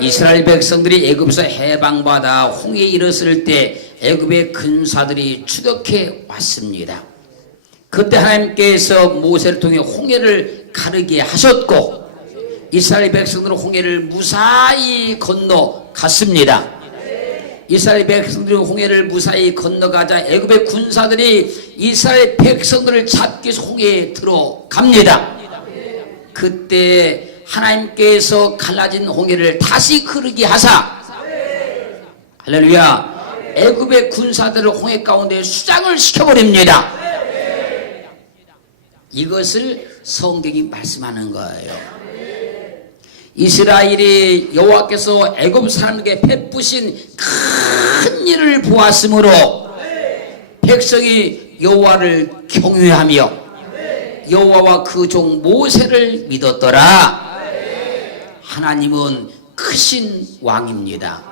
이스라엘 백성들이 애굽에서 해방받아 홍해에 이르렀을 때 애굽의 군사들이 추격해 왔습니다. 그때 하나님께서 모세를 통해 홍해를 가르게 하셨고 이스라엘 백성들은 홍해를 무사히 건너갔습니다. 이스라엘 백성들이 홍해를 무사히 건너가자 애굽의 군사들이 이스라엘 백성들을 잡기 위해서 홍해에 들어갑니다. 그때 하나님께서 갈라진 홍해를 다시 흐르게 하사 할렐루야 애굽의 군사들을 홍해 가운데 수장을 시켜버립니다. 이것을 성경이 말씀하는 거예요. 이스라엘이 여호와께서 애굽 사람에게 베푸신 큰 일을 보았으므로 백성이 여호와를 경외하며 여호와와 그 종 모세를 믿었더라. 하나님은 크신 왕입니다.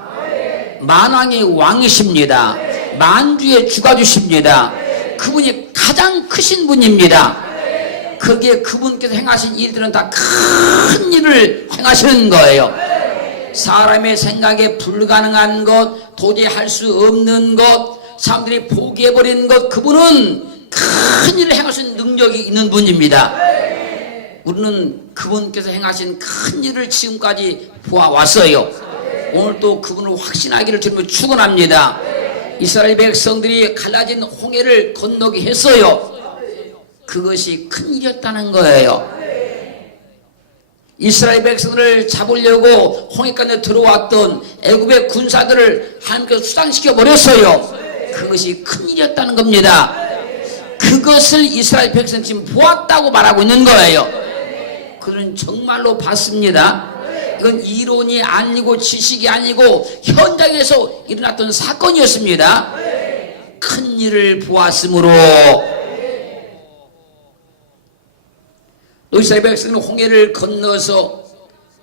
만왕의 왕이십니다. 만주의 주가 주십니다. 그분이 가장 크신 분입니다. 그게 그분께서 행하신 일들은 다 큰 일을 행하시는 거예요. 사람의 생각에 불가능한 것, 도저히 할 수 없는 것, 사람들이 포기해버리는 것, 그분은 큰 일을 행하신 능력이 있는 분입니다. 우리는 그분께서 행하신 큰 일을 지금까지 보아왔어요. 오늘 또 그분을 확신하기를 주님을 축원합니다. 이스라엘 백성들이 갈라진 홍해를 건너게 했어요. 그것이 큰 일이었다는 거예요. 이스라엘 백성들을 잡으려고 홍해까지 들어왔던 애굽의 군사들을 하나님께서 수장시켜 버렸어요. 그것이 큰 일이었다는 겁니다. 그것을 이스라엘 백성이 지금 보았다고 말하고 있는 거예요. 그들은 정말로 봤습니다. 이건 이론이 아니고 지식이 아니고 현장에서 일어났던 사건이었습니다. 큰 일을 보았으므로 이스라엘 백성은 홍해를 건너서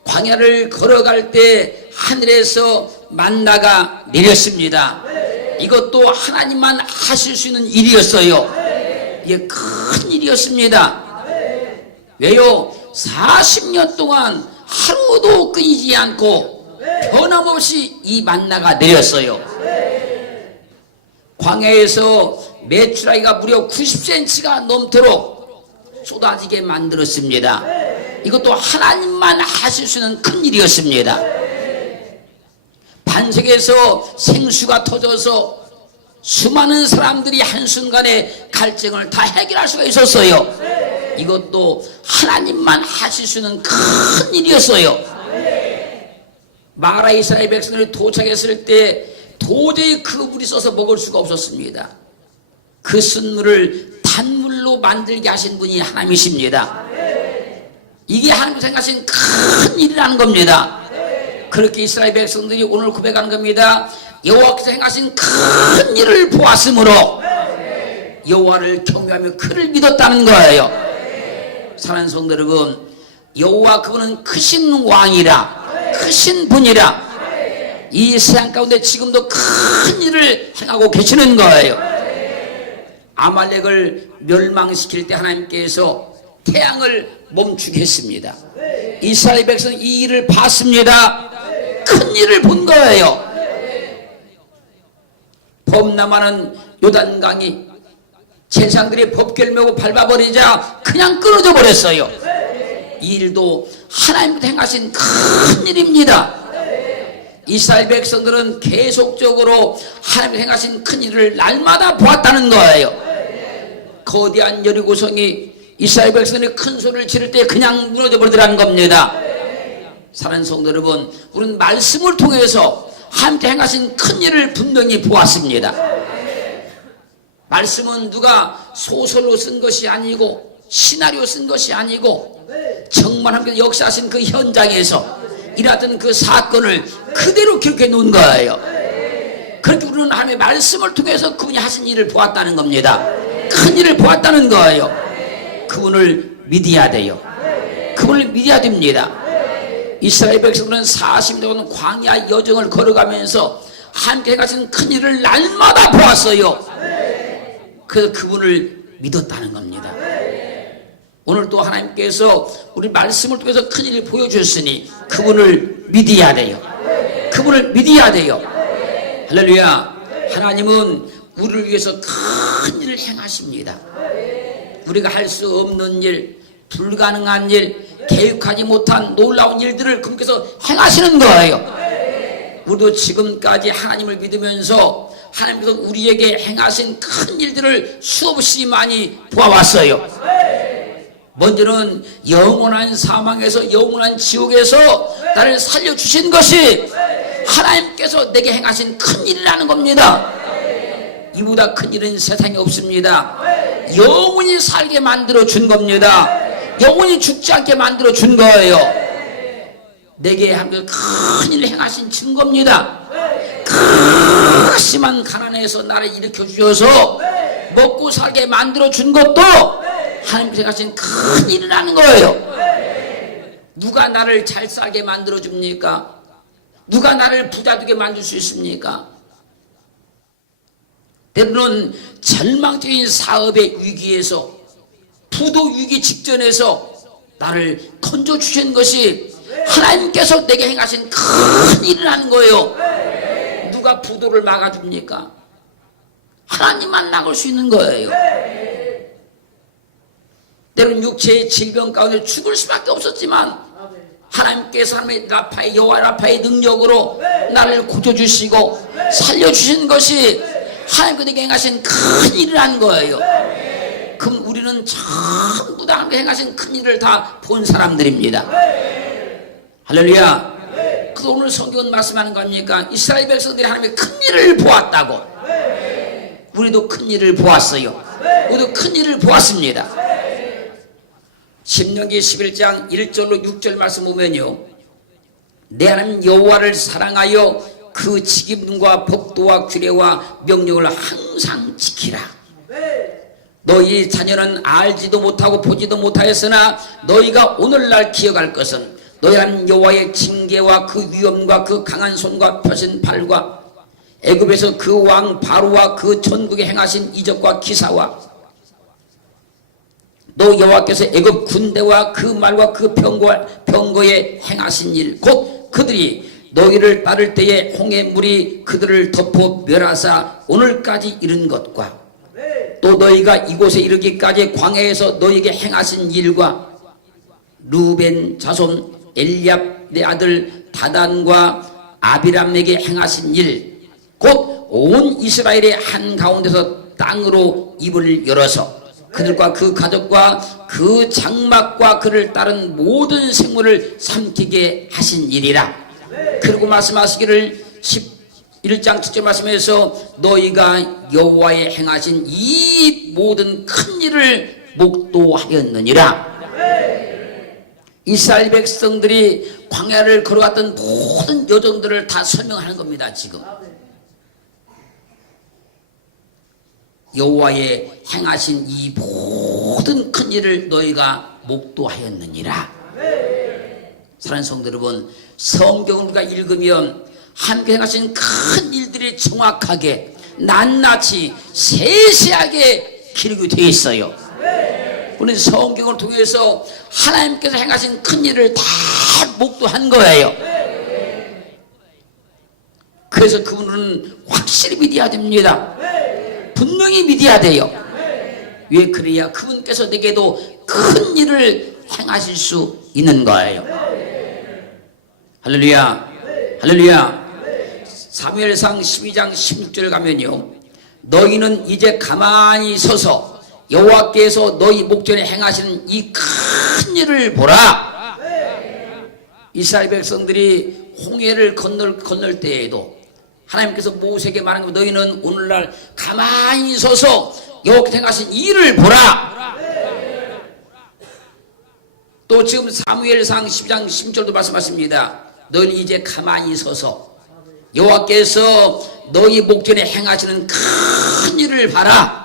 광야를 걸어갈 때 하늘에서 만나가 내렸습니다. 이것도 하나님만 하실 수 있는 일이었어요. 이게 큰 일이었습니다. 왜요? 40년 동안 하루도 끊이지 않고 변함없이 이 만나가 내렸어요. 광야에서 메추라기가 무려 90cm가 넘도록 쏟아지게 만들었습니다. 이것도 하나님만 하실 수 있는 큰 일이었습니다. 반석에서 생수가 터져서 수많은 사람들이 한순간에 갈증을 다 해결할 수가 있었어요. 이것도 하나님만 하실 수 있는 큰 일이었어요. 마라 이스라엘 백성들이 도착했을 때 도저히 그 물이 써서 먹을 수가 없었습니다. 그 쓴물을 단물로 만들게 하신 분이 하나님이십니다. 이게 하나님이 생각하신 큰 일이라는 겁니다. 그렇게 이스라엘 백성들이 오늘 고백하는 겁니다. 여호와께서 행하신 큰 일을 보았으므로 여호와를 경외하며 그를 믿었다는 거예요. 사랑하는 성도 여러분, 여호와 그분은 크신 왕이라, 크신 분이라 이 세상 가운데 지금도 큰 일을 행하고 계시는 거예요. 아말렉을 멸망시킬 때 하나님께서 태양을 멈추게 했습니다. 이스라엘 백성은 이 일을 봤습니다. 큰 일을 본 거예요. 범람하는 요단강이 제사장들이 법궤를 메고 밟아버리자 그냥 끊어져 버렸어요. 이 일도 하나님께서 행하신 큰 일입니다. 이스라엘 백성들은 계속적으로 하나님께서 행하신 큰 일을 날마다 보았다는 거예요. 거대한 여리고성이 이스라엘 백성들이 큰 소리를 지를 때 그냥 무너져 버리더라는 겁니다. 사랑하는 성도 여러분, 우리는 말씀을 통해서 하나님께 행하신 큰 일을 분명히 보았습니다. 말씀은 누가 소설로 쓴 것이 아니고 시나리오 쓴 것이 아니고 정말 하나님께서 역사하신 그 현장에서 일하던 그 사건을 그대로 기록해 놓은 거예요. 그렇게 우리는 하나님의 말씀을 통해서 그분이 하신 일을 보았다는 겁니다. 큰 일을 보았다는 거예요. 그분을 믿어야 돼요. 그분을 믿어야 됩니다. 이스라엘 백성들은 40년 동안 광야 여정을 걸어가면서 하나님께 가신 큰 일을 날마다 보았어요. 그래서 그분을 믿었다는 겁니다. 오늘 또 하나님께서 우리 말씀을 통해서 큰 일을 보여주셨으니 그분을 믿어야 돼요. 그분을 믿어야 돼요. 할렐루야. 하나님은 우리를 위해서 큰 일을 행하십니다. 우리가 할 수 없는 일, 불가능한 일, 계획하지 못한 놀라운 일들을 그분께서 행하시는 거예요. 우리도 지금까지 하나님을 믿으면서 하나님께서 우리에게 행하신 큰 일들을 수없이 많이 보아왔어요. 먼저는 영원한 사망에서 영원한 지옥에서 나를 살려주신 것이 하나님께서 내게 행하신 큰 일이라는 겁니다. 이보다 큰 일은 세상에 없습니다. 영원히 살게 만들어 준 겁니다. 영원히 죽지 않게 만들어 준 거예요. 내게 하면서 큰 일을 행하신 증거입니다. 그 심한 가난에서 나를 일으켜 주셔서 먹고 살게 만들어 준 것도 하나님께서 하신 큰 일이라는 거예요. 누가 나를 잘 살게 만들어 줍니까? 누가 나를 부자 되게 만들 수 있습니까? 때로는 절망적인 사업의 위기에서 부도 위기 직전에서 나를 건져 주신 것이 하나님께서 내게 행하신 큰 일이라는 거예요. 누가 부도를 막아줍니까? 하나님만 막을 수 있는 거예요. 때로는 육체의 질병 가운데 죽을 수밖에 없었지만 하나님께서 하나님의 라파의 여호와 라파의 능력으로 나를 고쳐주시고 살려주신 것이 하나님께서 내게 행하신 큰 일이라는 거예요. 그럼 우리는 전부 다 하나님께서 행하신 큰 일을 다 본 사람들입니다. 할렐루야. 그래서 오늘 성경은 말씀하는 겁니까? 이스라엘 백성들이 하나님의 큰 일을 보았다고. 우리도 큰 일을 보았어요. 우리도 큰 일을 보았습니다. 신명기 11장 1절로 6절 말씀 보면요, 내 하나님 여호와를 사랑하여 그 직임과 법도와 규례와 명령을 항상 지키라. 너희 자녀는 알지도 못하고 보지도 못하였으나 너희가 오늘날 기억할 것은 너희 하나님 여호와의 징계와 그 위엄과 그 강한 손과 펴신 팔과 애굽에서 그 왕 바로와 그 전국에 행하신 이적과 기사와 또 여호와께서 애굽 군대와 그 말과 그 병거에 행하신 일, 곧 그들이 너희를 따를 때에 홍해 물이 그들을 덮어 멸하사 오늘까지 이른 것과 또 너희가 이곳에 이르기까지 광야에서 너희에게 행하신 일과 루벤 자손 엘리압 내 아들 다단과 아비람에게 행하신 일, 곧 온 이스라엘의 한가운데서 땅으로 입을 열어서 그들과 그 가족과 그 장막과 그를 따른 모든 생물을 삼키게 하신 일이라. 그리고 말씀하시기를 11장 7절 말씀에서 너희가 여호와의 행하신 이 모든 큰 일을 목도하였느니라. 이스라엘 백성들이 광야를 걸어갔던 모든 여정들을 다 설명하는 겁니다. 지금 여호와의 행하신 이 모든 큰 일을 너희가 목도하였느니라. 사랑하는 성도 여러분, 성경을 우리가 읽으면 하나님께 행하신 큰 일들이 정확하게 낱낱이 세세하게 기록이 되어 있어요. 우리는 성경을 통해서 하나님께서 행하신 큰 일을 다 목도한 거예요. 그래서 그분은 확실히 믿어야 됩니다. 분명히 믿어야 돼요. 왜 그래야 그분께서 내게도 큰 일을 행하실 수 있는 거예요. 할렐루야. 할렐루야. 사무엘상 12장 16절 가면요, 너희는 이제 가만히 서서 여호와께서 너희 목전에 행하시는 이 큰 일을 보라. 이스라엘 백성들이 홍해를 건널 때에도 하나님께서 모세에게 말한 것, 너희는 오늘날 가만히 서서 여호와께서 행하신 일을 보라. 또 지금 사무엘상 10장 16절도 말씀하십니다. 너희는 이제 가만히 서서 여호와께서 너희 목전에 행하시는 큰 일을 봐라.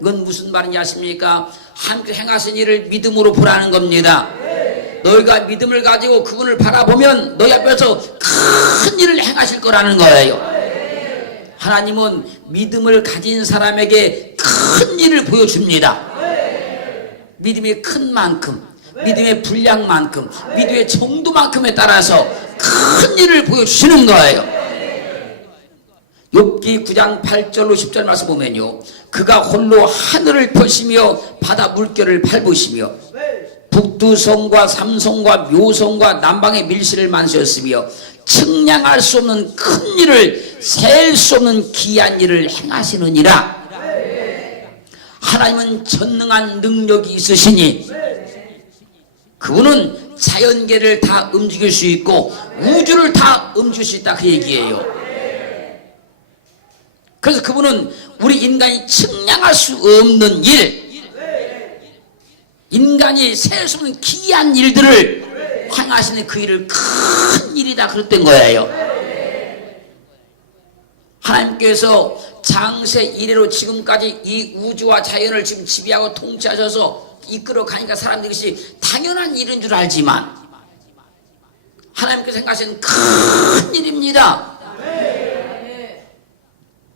이건 무슨 말인지 아십니까? 하나님께 행하신 일을 믿음으로 보라는 겁니다. 너희가 믿음을 가지고 그분을 바라보면 너희 앞에서 큰 일을 행하실 거라는 거예요. 하나님은 믿음을 가진 사람에게 큰 일을 보여줍니다. 믿음이 큰 만큼, 믿음의 분량만큼, 믿음의 정도만큼에 따라서 큰 일을 보여주시는 거예요. 욥기 9장 8절로 10절 말씀 보면요, 그가 홀로 하늘을 펴시며 바다 물결을 밟으시며 북두성과 삼성과 묘성과 남방의 밀실을 만드셨으며 측량할 수 없는 큰 일을, 셀 수 없는 기이한 일을 행하시느니라. 하나님은 전능한 능력이 있으시니 그분은 자연계를 다 움직일 수 있고 우주를 다 움직일 수 있다, 그 얘기예요. 그래서 그분은 우리 인간이 측량할 수 없는 일, 인간이 셀 수 없는 기이한 일들을 행하시는 그 일을 큰 일이다 그랬던 거예요. 하나님께서 장세 이래로 지금까지 이 우주와 자연을 지금 지배하고 통치하셔서 이끌어 가니까 사람들이 그것이 당연한 일인 줄 알지만 하나님께서 생각하시는 큰 일입니다.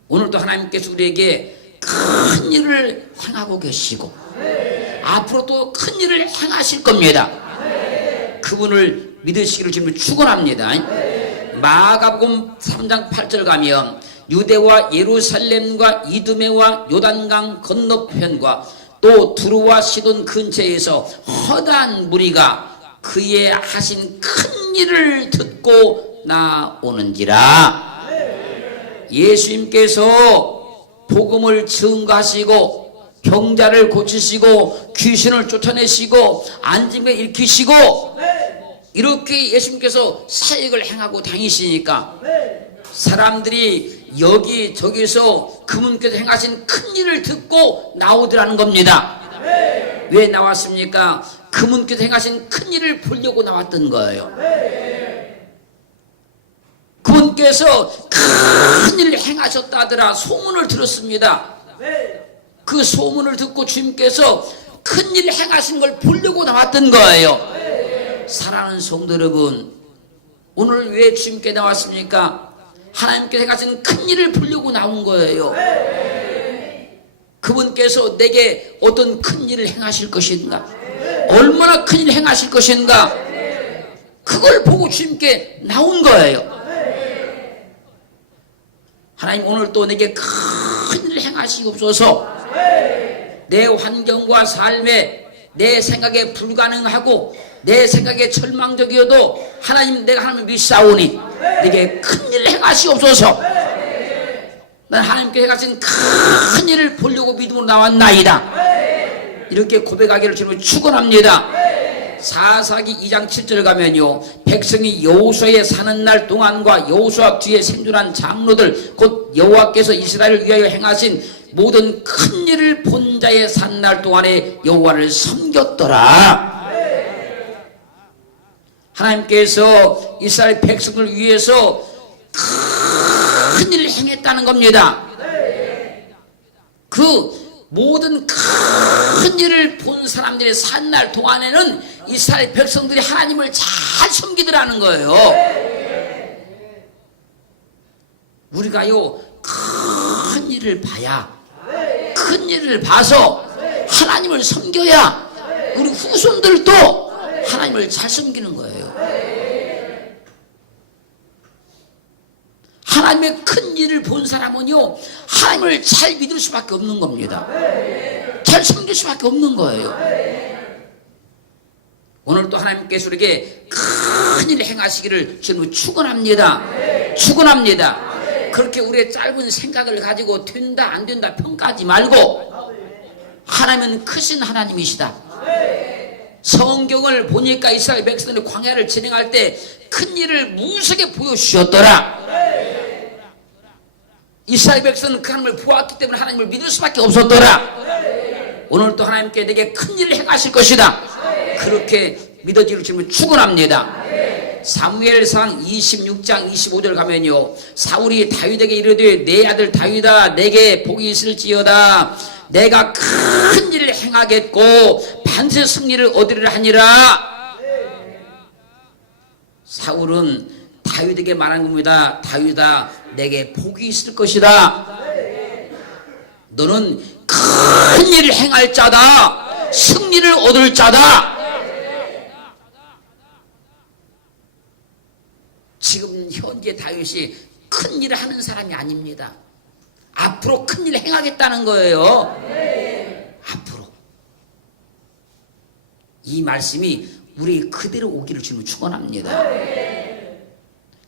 오늘도 하나님께서 우리에게 큰 일을 행하고 계시고 앞으로도 큰 일을 행하실 겁니다. 그분을 믿으시기를 지금 축원합니다. 마가복음 3장 8절 가면 유대와 예루살렘과 이두메와 요단강 건너편과 또 두루와 시돈 근처에서 허다한 무리가 그의 하신 큰 일을 듣고 나오는지라. 예수님께서 복음을 증거하시고 병자를 고치시고 귀신을 쫓아내시고 안진병을 일으키시고 이렇게 예수님께서 사역을 행하고 다니시니까 사람들이 여기저기서 그분께서 행하신 큰 일을 듣고 나오더라는 겁니다. 왜 나왔습니까? 그분께서 행하신 큰 일을 보려고 나왔던 거예요. 그분께서 큰 일을 행하셨다더라 소문을 들었습니다. 그 소문을 듣고 주님께서 큰 일을 행하신 걸 보려고 나왔던 거예요. 사랑하는 성도 여러분, 오늘 왜 주님께 나왔습니까? 하나님께서 행하신 큰 일을 보려고 나온 거예요. 그분께서 내게 어떤 큰 일을 행하실 것인가, 얼마나 큰 일을 행하실 것인가, 그걸 보고 주님께 나온 거예요. 하나님 오늘 또 내게 큰 일을 행하시옵소서. 내 환경과 삶에 내 생각에 불가능하고 내 생각에 절망적이어도 하나님, 내가 하나님을 믿사오니 내게 큰 일을 행하시옵소서. 난 하나님께 행하신 큰 일을 보려고 믿음으로 나왔나이다. 이렇게 고백하기를 주님을 축원합니다. 사사기 2장 7절 가면요, 백성이 여호수아에 사는 날 동안과 여호수아 뒤에 생존한 장로들 곧 여호와께서 이스라엘을 위하여 행하신 모든 큰 일을 본 자의 산 날 동안에 여호와를 섬겼더라. 하나님께서 이스라엘 백성을 위해서 큰 일을 행했다는 겁니다. 그 모든 큰 일을 본 사람들의 산 날 동안에는 이스라엘 백성들이 하나님을 잘 섬기더라는 거예요. 우리가요, 큰 일을 봐야, 큰 일을 봐서 하나님을 섬겨야 우리 후손들도 하나님을 잘 섬기는 거예요. 하나님의 큰 일을 본 사람은요, 하나님을 잘 믿을 수밖에 없는 겁니다. 잘 섬길 수밖에 없는 거예요. 오늘도 하나님께서 우리에게 큰 일을 행하시기를 주님을 축원합니다. 축원합니다. 그렇게 우리의 짧은 생각을 가지고 된다 안 된다 평가하지 말고 하나님은 크신 하나님이시다. 성경을 보니까 이스라엘 백성들이 광야를 진행할 때 큰 일을 무수하게 보여주셨더라. 이스라엘 백성은 그 하나님을 보았기 때문에 하나님을 믿을 수밖에 없었더라. 오늘도 하나님께 내게 큰 일을 행하실 것이다. 그렇게 믿어지기를 주님을 축원합니다. 사무엘상 26장 25절 가면요, 사울이 다윗에게 이르되 내 아들 다윗아 내게 복이 있을지어다. 내가 큰 일을 행하겠고 반드시 승리를 얻으리라 하니라. 사울은 다윗에게 말한 겁니다. 다윗아 내게 복이 있을 것이다. 너는 큰 일을 행할 자다. 승리를 얻을 자다. 지금 현재 다윗이 큰 일을 하는 사람이 아닙니다. 앞으로 큰 일을 행하겠다는 거예요. 앞으로. 이 말씀이 우리 그대로 오기를 주님 축원합니다.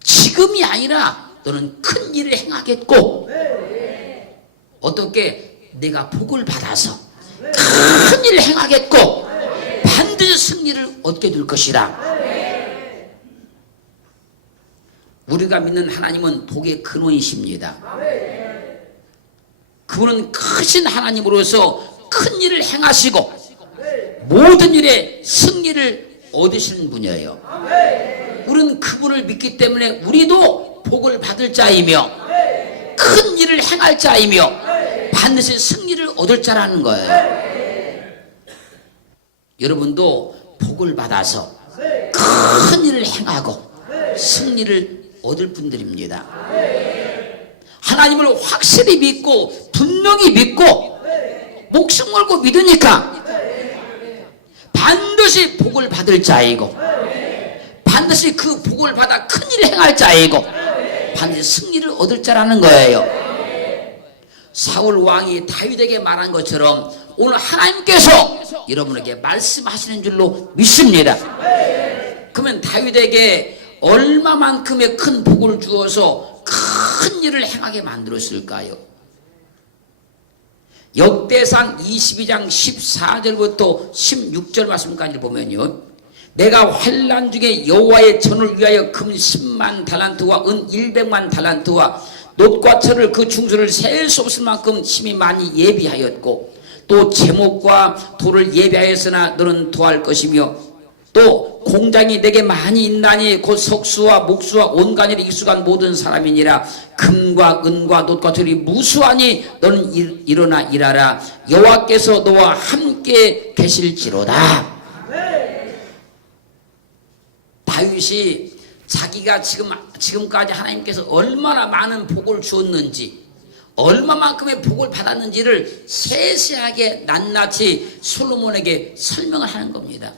지금이 아니라 너는 큰 일을 행하겠고, 어떻게 내가 복을 받아서 큰 일을 행하겠고 반드시 승리를 얻게 될 것이다. 우리가 믿는 하나님은 복의 근원이십니다. 그분은 크신 하나님으로서 큰 일을 행하시고 모든 일에 승리를 얻으시는 분이에요. 우리는 그분을 믿기 때문에 우리도 복을 받을 자이며 큰 일을 행할 자이며 반드시 승리를 얻을 자라는 거예요. 여러분도 복을 받아서 큰 일을 행하고 승리를 얻을 분들입니다. 하나님을 확실히 믿고 분명히 믿고 목숨 걸고 믿으니까 반드시 복을 받을 자이고 반드시 그 복을 받아 큰 일을 행할 자이고 반드시 승리를 얻을 자라는 거예요. 사울 왕이 다윗에게 말한 것처럼 오늘 하나님께서 여러분에게 말씀하시는 줄로 믿습니다. 그러면 다윗에게 얼마만큼의 큰 복을 주어서 큰 일을 행하게 만들었을까요? 역대상 22장 14절부터 16절 말씀까지 보면요, 내가 환난 중에 여호와의 전을 위하여 금 10만 달란트와 은 100만 달란트와 놋과 철을 그 중수를 셀 수 없을 만큼 힘이 많이 예비하였고 또 제목과 돌을 예비하였으나 너는 토할 것이며 또 공장이 내게 많이 있나니 곧 석수와 목수와 온갖 일에 익숙한 모든 사람이니라. 금과 은과 놋과 철이 무수하니 너는 일어나 일하라. 여호와께서 너와 함께 계실지로다. 다윗이 자기가 지금까지 하나님께서 얼마나 많은 복을 주었는지 얼마만큼의 복을 받았는지를 세세하게 낱낱이 솔로몬에게 설명을 하는 겁니다.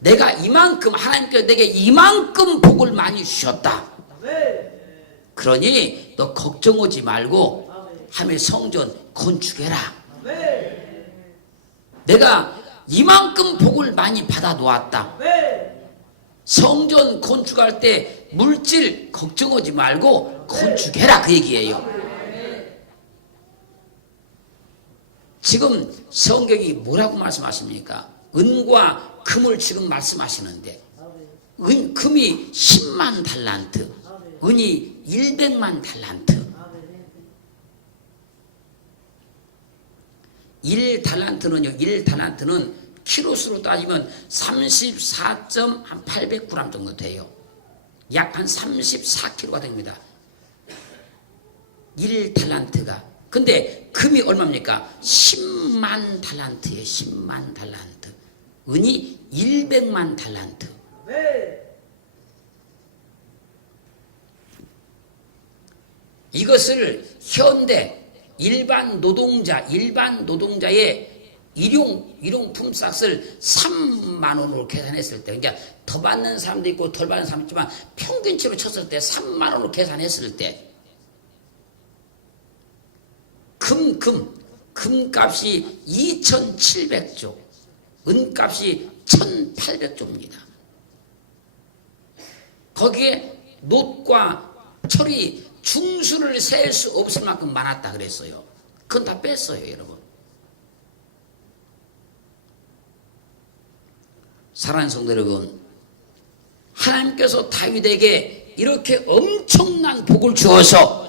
내가 이만큼, 하나님께서 내게 이만큼 복을 많이 주셨다. 그러니 너 걱정하지 말고 하며 성전 건축해라. 내가 이만큼 복을 많이 받아 놓았다. 성전 건축할 때 물질 걱정하지 말고 건축해라, 그 얘기예요. 지금 성경이 뭐라고 말씀하십니까? 은과 금을 지금 말씀하시는데 금이 10만 달란트, 은이 100만 달란트. 1달란트는 키로수로 따지면 34.800g 정도 돼요. 약 한 34kg가 됩니다. 1달란트가. 근데 금이 얼마입니까? 10만 달란트에 10만 달란트. 은이 100만 달란트. 이것을 현대 일반 노동자의 일용품 값을 3만 원으로 계산했을 때, 그러니까 더 받는 사람도 있고 덜 받는 사람도 있지만 평균치로 쳤을 때 3만 원으로 계산했을 때 금값이 2,700조, 은값이 1,800조입니다. 거기에 놋과 철이 중수를 셀 수 없을 만큼 많았다 그랬어요. 그건 다 뺐어요, 여러분. 사랑하는 성도 여러분, 하나님께서 다윗에게 이렇게 엄청난 복을 주어서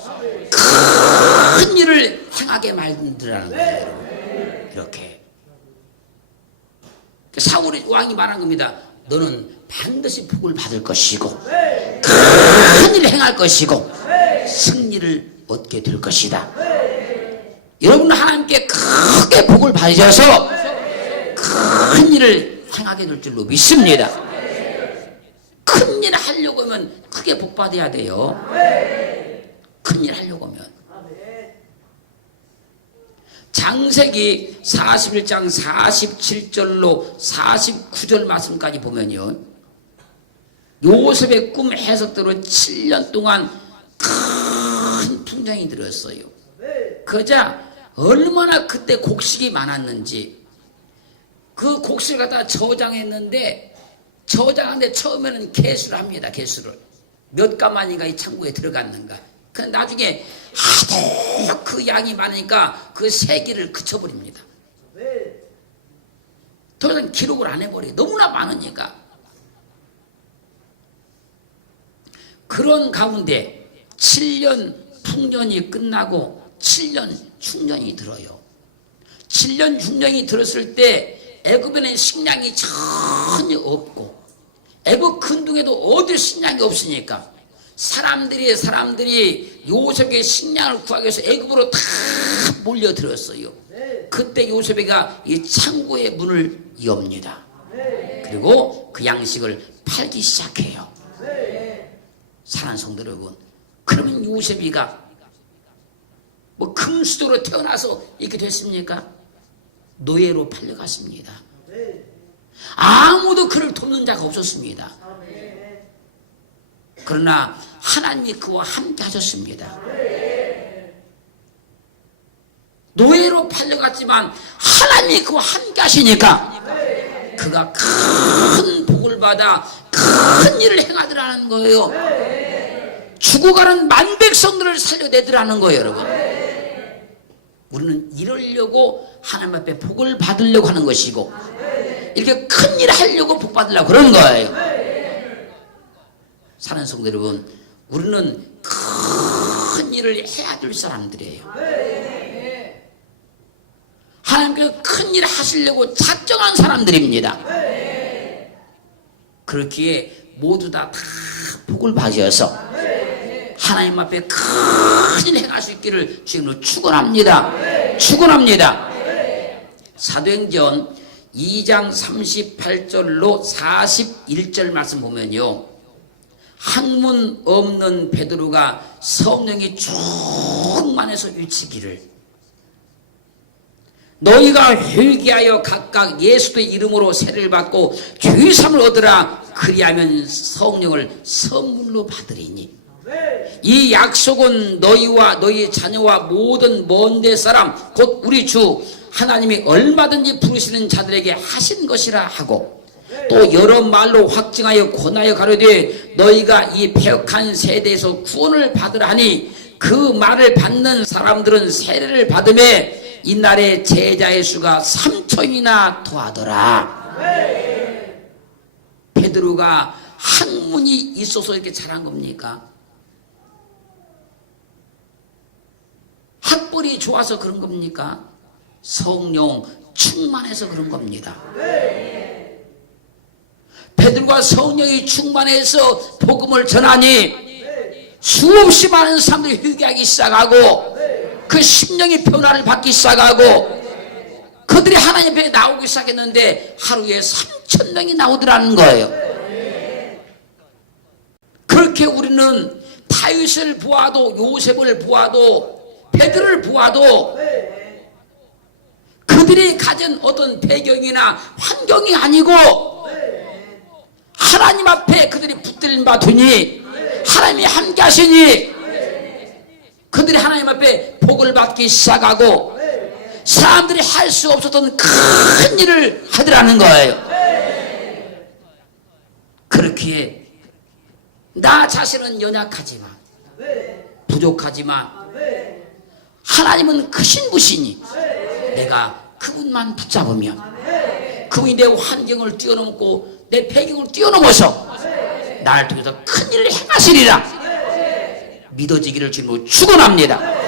큰 일을 행하게 만들라는 거예요, 여러분. 이렇게 사울 왕이 말한 겁니다. 너는 반드시 복을 받을 것이고 큰 일을 행할 것이고 승리를 얻게 될 것이다. 여러분은 하나님께 크게 복을 받으셔서 큰 일을 행하게 될 줄로 믿습니다. 큰 일 하려고 하면 크게 복 받아야 돼요. 큰 일 하려고 하면. 창세기 41장 47절로 49절 말씀까지 보면요, 요셉의 꿈 해석대로 7년 동안 큰 풍랑이 들었어요. 그자 얼마나 그때 곡식이 많았는지, 그 곡식을 갖다 저장했는데, 저장하는데 처음에는 개수를 합니다. 개수를 몇 가마니가 이 창고에 들어갔는가. 그 나중에 하도 그 양이 많으니까 그 세기를 그쳐버립니다. 더 이상 기록을 안 해버려요. 너무나 많으니까. 그런 가운데 7년 풍년이 끝나고 7년 충년이 들어요. 7년 충년이 들었을 때 애굽에는 식량이 전혀 없고, 애굽 근동에도 어디 식량이 없으니까 사람들이 요셉에게 식량을 구하기 위해서 애굽으로 다 몰려들었어요. 그때 요셉이가 이 창고의 문을 엽니다. 그리고 그 양식을 팔기 시작해요. 사랑하는 성도 여러분, 그러면 요셉이가 뭐 금수저로 태어나서 이렇게 됐습니까? 노예로 팔려갔습니다. 아무도 그를 돕는 자가 없었습니다. 그러나 하나님이 그와 함께 하셨습니다. 노예로 팔려갔지만 하나님이 그와 함께 하시니까 그가 큰 복을 받아 큰 일을 행하더라는 거예요. 죽어가는 만백성들을 살려내더라는 거예요. 여러분, 우리는 이러려고 하나님 앞에 복을 받으려고 하는 것이고, 이렇게 큰 일을 하려고 복 받으려고 그러는 거예요. 사는 성도 여러분, 우리는 큰 일을 해야 될 사람들이에요. 하나님께서 큰 일을 하시려고 작정한 사람들입니다. 그렇기에 모두 다 복을 받으셔서 하나님 앞에 큰 일을 행할 수 있기를 주님으로 축원합니다. 축원합니다. 사도행전 2장 38절로 41절 말씀 보면요, 학문 없는 베드로가 성령이 충만해서 외치기를, 너희가 회개하여 각각 예수의 이름으로 세례를 받고 죄 사함을 얻으라. 그리하면 성령을 선물로 받으리니, 이 약속은 너희와 너희 자녀와 모든 먼 데 사람 곧 우리 주 하나님이 얼마든지 부르시는 자들에게 하신 것이라 하고, 또 여러 말로 확증하여 권하여 가로되 너희가 이 패역한 세대에서 구원을 받으라 하니, 그 말을 받는 사람들은 세례를 받음에 이날의 제자의 수가 3천이나 더하더라. 베드로가 학문이 있어서 이렇게 잘한 겁니까? 학벌이 좋아서 그런 겁니까? 성령 충만해서 그런 겁니다. 베드로가 성령이 충만해서 복음을 전하니 수없이 많은 사람들이 회개하기 시작하고, 그 심령의 변화를 받기 시작하고, 그들이 하나님 앞에 나오기 시작했는데 하루에 3,000명이 나오더라는 거예요. 그렇게 우리는 다윗을 보아도, 요셉을 보아도, 베드로를 보아도 그들이 가진 어떤 배경이나 환경이 아니고 하나님 앞에 그들이 붙들림 받으니, 하나님이 함께 하시니 그들이 하나님 앞에 복을 받기 시작하고 사람들이 할 수 없었던 큰 일을 하더라는 거예요. 그렇기에 나 자신은 연약하지만, 부족하지만 하나님은 크신 분이시니 내가 그분만 붙잡으면 그분이 내 환경을 뛰어넘고 내 배경을 뛰어넘어서 나를 통해서 큰 일을 행하시리라 믿어지기를 주님으로 축원합니다.